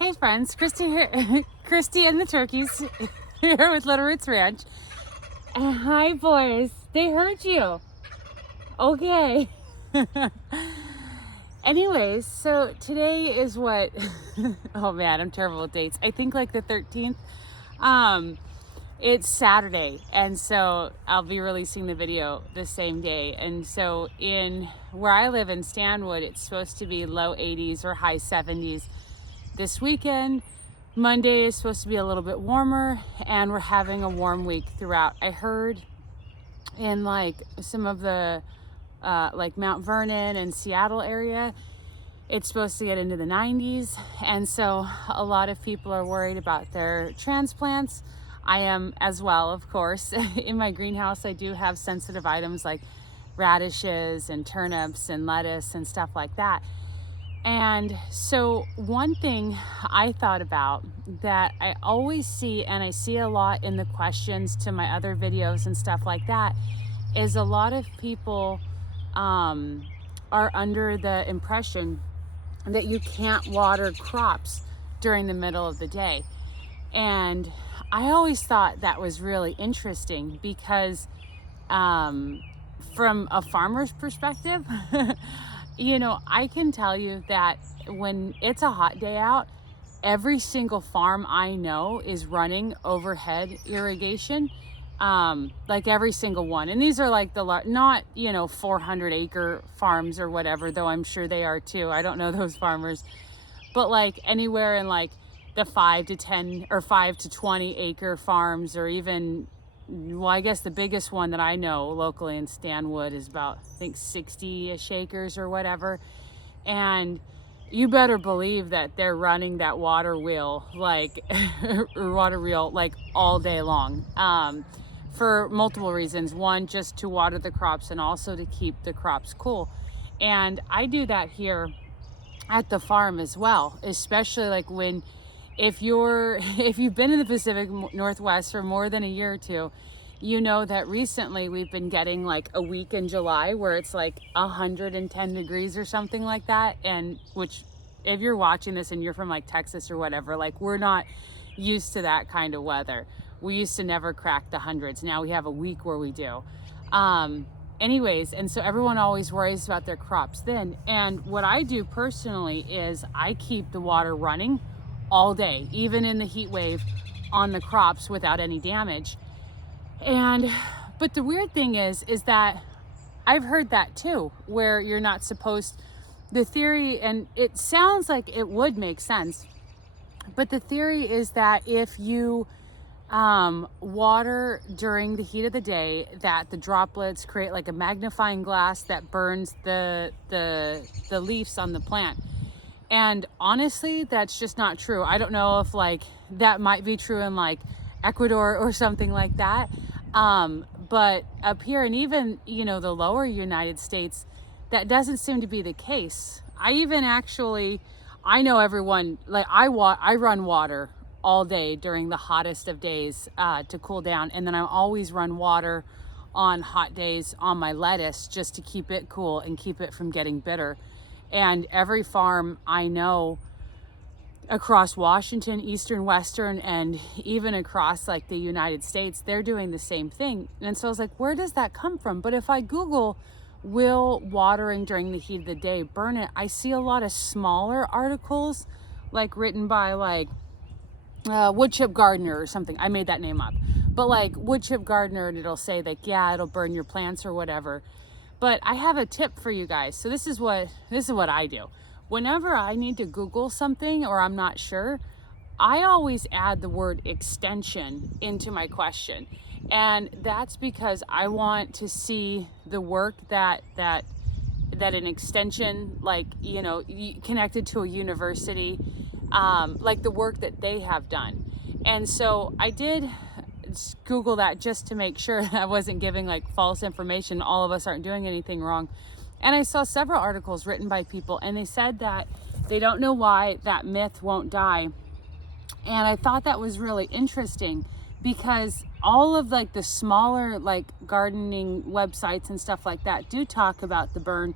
Hey friends, Christy here, Christy and the turkeys here with Little Roots Ranch. Hi boys, they heard you. Okay. Anyways, so today is what, oh man, I'm terrible with dates. I think like the 13th. It's Saturday, and so I'll be releasing the video the same day. And so in where I live in Stanwood, it's supposed to be low 80s or high 70s this weekend. Monday is supposed to be a little bit warmer, and we're having a warm week throughout. I heard in like some of the like Mount Vernon and Seattle area, it's supposed to get into the 90s, and so a lot of people are worried about their transplants. I am as well, of course. In my greenhouse, I do have sensitive items like radishes and turnips and lettuce and stuff like that. And so one thing I thought about that I always see, and I see a lot in the questions to my other videos and stuff like that, is a lot of people are under the impression that you can't water crops during the middle of the day. And I always thought that was really interesting because from a farmer's perspective, you know, I can tell you that when it's a hot day out, every single farm I know is running overhead irrigation, like every single one. And these are like not, 400 acre farms or whatever, though I'm sure they are too. I don't know those farmers, but like anywhere in like the 5 to 10 or 5 to 20 acre farms, or even, well, I guess the biggest one that I know locally in Stanwood is about, I think, 60-ish acres or whatever. And you better believe that they're running that water wheel like all day long, for multiple reasons. One, just to water the crops, and also to keep the crops cool. And I do that here at the farm as well, especially like if you've been in the Pacific Northwest for more than a year or two, you know that recently we've been getting like a week in July where it's like 110 degrees or something like that. And which, if you're watching this and you're from like Texas or whatever, like we're not used to that kind of weather. We used to never crack the hundreds. Now we have a week where we do. Anyways, and so everyone always worries about their crops then. And what I do personally is I keep the water running all day, even in the heat wave, on the crops without any damage. But the weird thing is that I've heard that too, where you're not supposed, the theory, and it sounds like it would make sense, but the theory is that if you water during the heat of the day, that the droplets create like a magnifying glass that burns the leaves on the plant. And honestly, that's just not true. I don't know if like that might be true in like Ecuador or something like that. But up here, and even, the lower United States, that doesn't seem to be the case. I know everyone, like I run water all day during the hottest of days to cool down. And then I always run water on hot days on my lettuce just to keep it cool and keep it from getting bitter. And every farm I know across Washington, Eastern, Western, and even across like the United States, they're doing the same thing. And so I was like, where does that come from? But if I Google, will watering during the heat of the day burn it, I see a lot of smaller articles like written by like Woodchip Gardener or something. I made that name up. But like Woodchip Gardener, and it'll say like, yeah, it'll burn your plants or whatever. But I have a tip for you guys. So this is what I do. Whenever I need to Google something or I'm not sure, I always add the word extension into my question. And that's because I want to see the work that an extension, like, connected to a university, like the work that they have done. And so I did Google that just to make sure that I wasn't giving like false information. All of us aren't doing anything wrong. And I saw several articles written by people, and they said that they don't know why that myth won't die. And I thought that was really interesting because all of like the smaller like gardening websites and stuff like that do talk about the burn,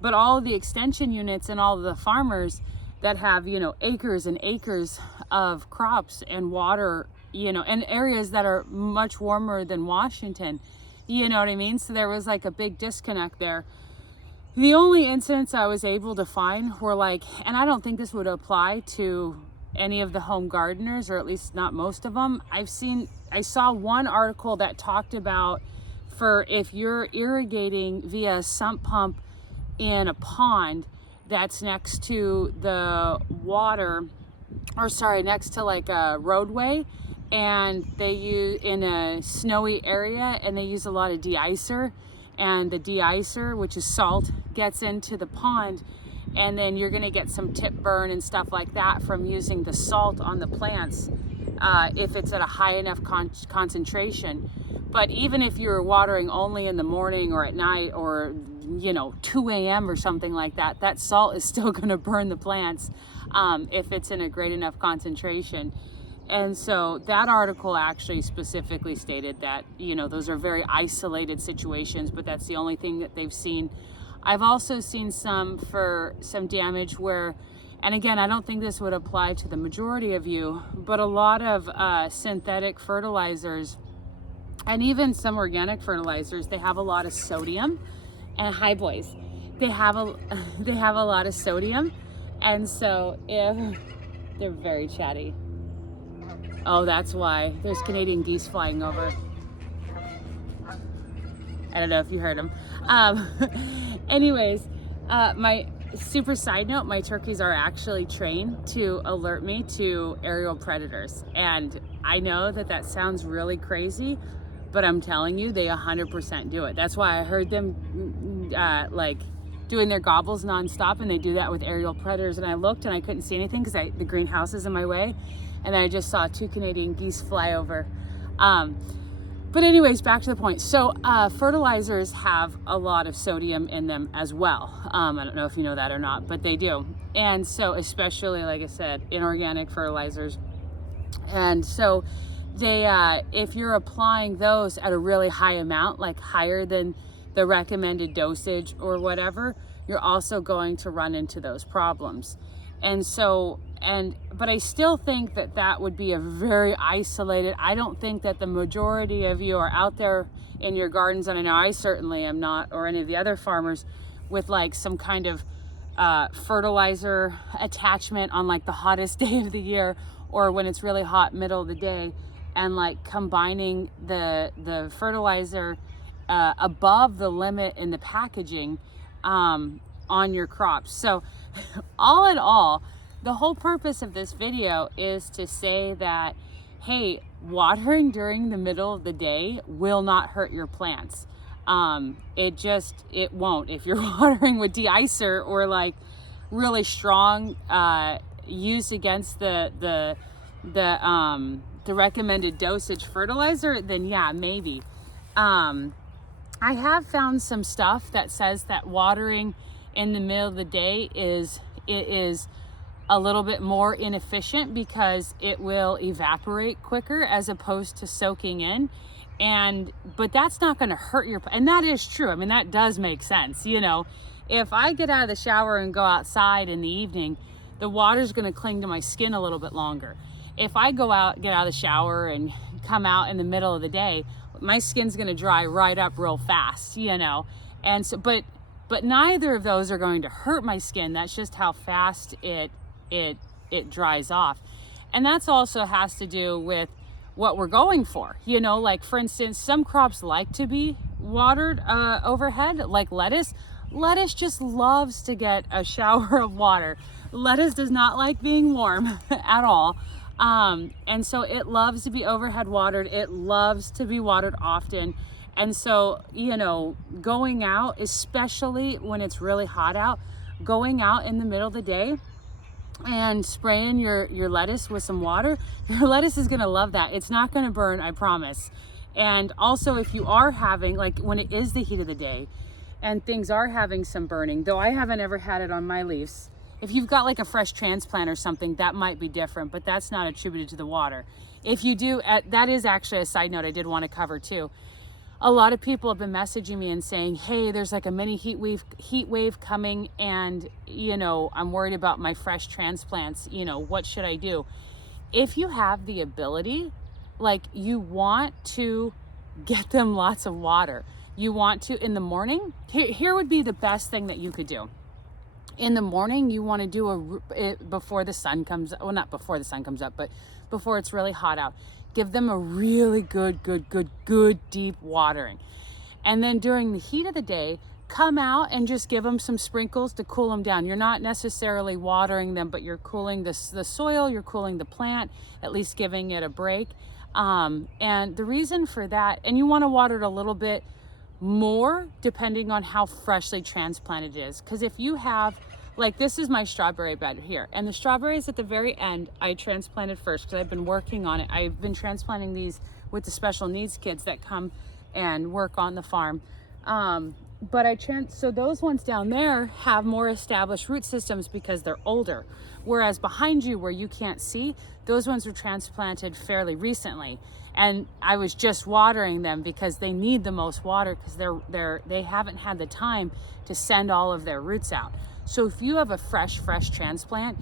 but all of the extension units and all of the farmers, that have, you know, acres and acres of crops and water, you know, and areas that are much warmer than Washington, you know what I mean? So there was like a big disconnect there. The only incidents I was able to find were like, and I don't think this would apply to any of the home gardeners, or at least not most of them. I saw one article that talked about, for if you're irrigating via a sump pump in a pond that's next to the water, or sorry, next to like a roadway, and they use in a snowy area, and they use a lot of de-icer, and the de-icer, which is salt, gets into the pond, and then you're going to get some tip burn and stuff like that from using the salt on the plants if it's at a high enough concentration. But even if you're watering only in the morning or at night, or, you know, 2 a.m. or something like that, that salt is still going to burn the plants if it's in a great enough concentration. And so that article actually specifically stated that, you know, those are very isolated situations, but that's the only thing that they've seen. I've also seen some damage where, and again, I don't think this would apply to the majority of you, but a lot of synthetic fertilizers and even some organic fertilizers, they have a lot of sodium. And hi boys, they have a lot of sodium. And so if they're very chatty. Oh, that's why. There's Canadian geese flying over. I don't know if you heard them. Anyways, my super side note, my turkeys are actually trained to alert me to aerial predators. And I know that that sounds really crazy, but I'm telling you, they 100% do it. That's why I heard them like doing their gobbles nonstop, and they do that with aerial predators. And I looked and I couldn't see anything because the greenhouse is in my way. And then I just saw 2 Canadian geese fly over. But anyways, back to the point. So fertilizers have a lot of sodium in them as well. I don't know if you know that or not, but they do. And so especially, like I said, inorganic fertilizers. And so they, if you're applying those at a really high amount, like higher than the recommended dosage or whatever, you're also going to run into those problems. And so, but I still think that that would be a very isolated. I don't think that the majority of you are out there in your gardens, and I know I certainly am not, or any of the other farmers, with like some kind of fertilizer attachment on like the hottest day of the year, or when it's really hot middle of the day, and like combining the fertilizer above the limit in the packaging on your crops. So all in all, the whole purpose of this video is to say that, hey, watering during the middle of the day will not hurt your plants. It won't. If you're watering with de-icer or like really strong use against the recommended dosage fertilizer, then yeah, maybe. I have found some stuff that says that watering in the middle of the day is a little bit more inefficient because it will evaporate quicker as opposed to soaking in. But that's not going to hurt your, and that is true. I mean, that does make sense. You know, if I get out of the shower and go outside in the evening, the water's going to cling to my skin a little bit longer. If I get out of the shower and come out in the middle of the day, my skin's going to dry right up real fast, you know. And so, but neither of those are going to hurt my skin. That's just how fast it dries off. And that's also has to do with what we're going for. You know, like for instance, some crops like to be watered overhead, like lettuce. Lettuce just loves to get a shower of water. Lettuce does not like being warm at all. And so it loves to be overhead watered. It loves to be watered often. And so, you know, going out, especially when it's really hot out, going out in the middle of the day and spraying your lettuce with some water, your lettuce is going to love that. It's not going to burn, I promise. And also, if you are having, like when it is the heat of the day and things are having some burning, though I haven't ever had it on my leaves. If you've got like a fresh transplant or something, that might be different, but that's not attributed to the water. If you do, that is actually a side note I did want to cover too. a lot of people have been messaging me and saying, hey, there's like a mini heat wave coming, and I'm worried about my fresh transplants. What should I do? If you have the ability, like, you want to get them lots of water. You want to, in the morning, here would be the best thing that you could do. In the morning, you want to do before the sun comes, well, not before the sun comes up, but before it's really hot out. Give them a really good deep watering. And then during the heat of the day, come out and just give them some sprinkles to cool them down. You're not necessarily watering them, but you're cooling the soil, you're cooling the plant, at least giving it a break. And the reason for that, and you want to water it a little bit more depending on how freshly transplanted it is. Because if you have, like, this is my strawberry bed here, and the strawberries at the very end I transplanted first because I've been working on it. I've been transplanting these with the special needs kids that come and work on the farm. So those ones down there have more established root systems because they're older. Whereas behind you, where you can't see, those ones were transplanted fairly recently. And I was just watering them because they need the most water because they haven't had the time to send all of their roots out. So if you have a fresh transplant,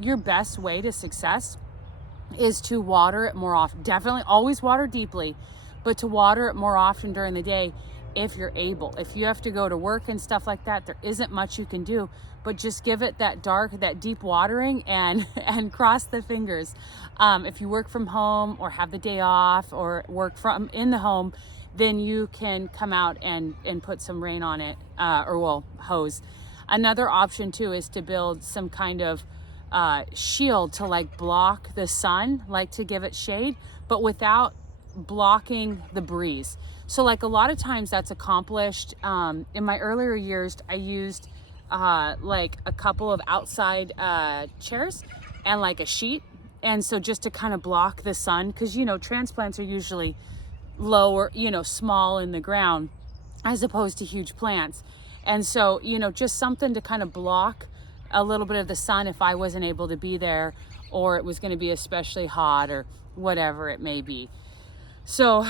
your best way to success is to water it more often. Definitely always water deeply, but to water it more often during the day if you're able. If you have to go to work and stuff like that, there isn't much you can do, but just give it that deep watering and cross the fingers. If you work from home or have the day off or work from in the home, then you can come out and put some rain on it, hose. Another option too is to build some kind of shield to like block the sun, like to give it shade, but without blocking the breeze. So like a lot of times that's accomplished. In my earlier years, I used like a couple of outside chairs and like a sheet. And so just to kind of block the sun, because transplants are usually lower, small in the ground as opposed to huge plants. And so, just something to kind of block a little bit of the sun if I wasn't able to be there, or it was going to be especially hot or whatever it may be. So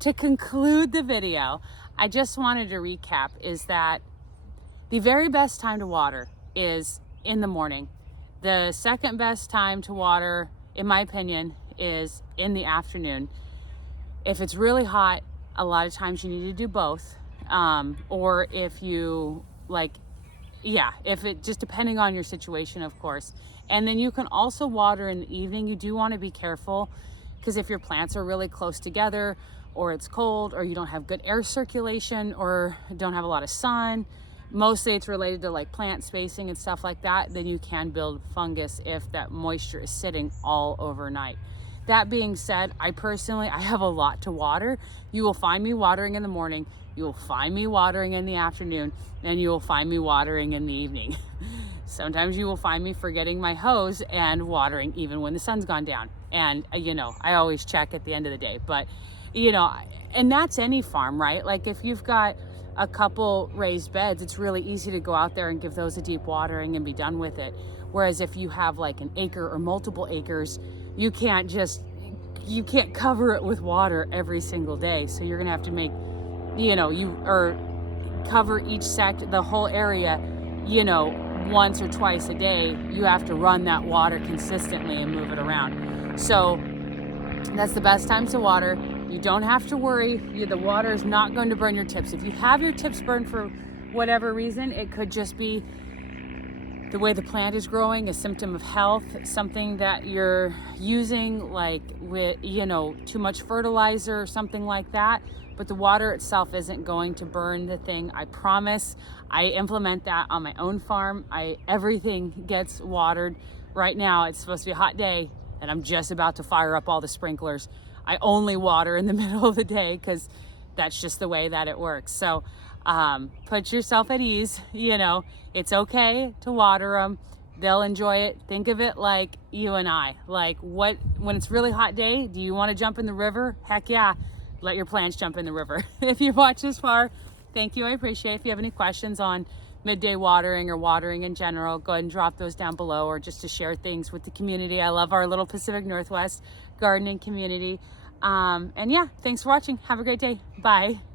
to conclude the video, I just wanted to recap is that the very best time to water is in the morning. The second best time to water, in my opinion, is in the afternoon. If it's really hot, a lot of times you need to do both. Or if you if it just depending on your situation, of course. And then you can also water in the evening. You do want to be careful because if your plants are really close together, or it's cold, or you don't have good air circulation, or don't have a lot of sun, mostly it's related to like plant spacing and stuff like that, then you can build fungus if that moisture is sitting all overnight. That being said, I have a lot to water. You will find me watering in the morning, you will find me watering in the afternoon, and you will find me watering in the evening. Sometimes you will find me forgetting my hose and watering even when the sun's gone down. And I always check at the end of the day, but and that's any farm, right? Like if you've got a couple raised beds, it's really easy to go out there and give those a deep watering and be done with it. Whereas if you have like an acre or multiple acres, you can't cover it with water every single day. So you're gonna have to make, cover each the whole area, once or twice a day. You have to run that water consistently and move it around. So that's the best times to water. You don't have to worry. The water is not going to burn your tips. If you have your tips burned for whatever reason, it could just be the way the plant is growing, a symptom of health, something that you're using, like with, too much fertilizer or something like that. But the water itself isn't going to burn the thing, I promise. I implement that on my own farm. Everything gets watered. Right now, it's supposed to be a hot day, and I'm just about to fire up all the sprinklers. I only water in the middle of the day because that's just the way that it works. So put yourself at ease. It's okay to water them. They'll enjoy it. Think of it like you and I. Like when it's really hot day, do you want to jump in the river? Heck yeah. Let your plants jump in the river. If you watched this far, thank you. I appreciate it. If you have any questions on midday watering or watering in general, go ahead and drop those down below, or just to share things with the community. I love our little Pacific Northwest gardening community. And yeah, thanks for watching. Have a great day. Bye.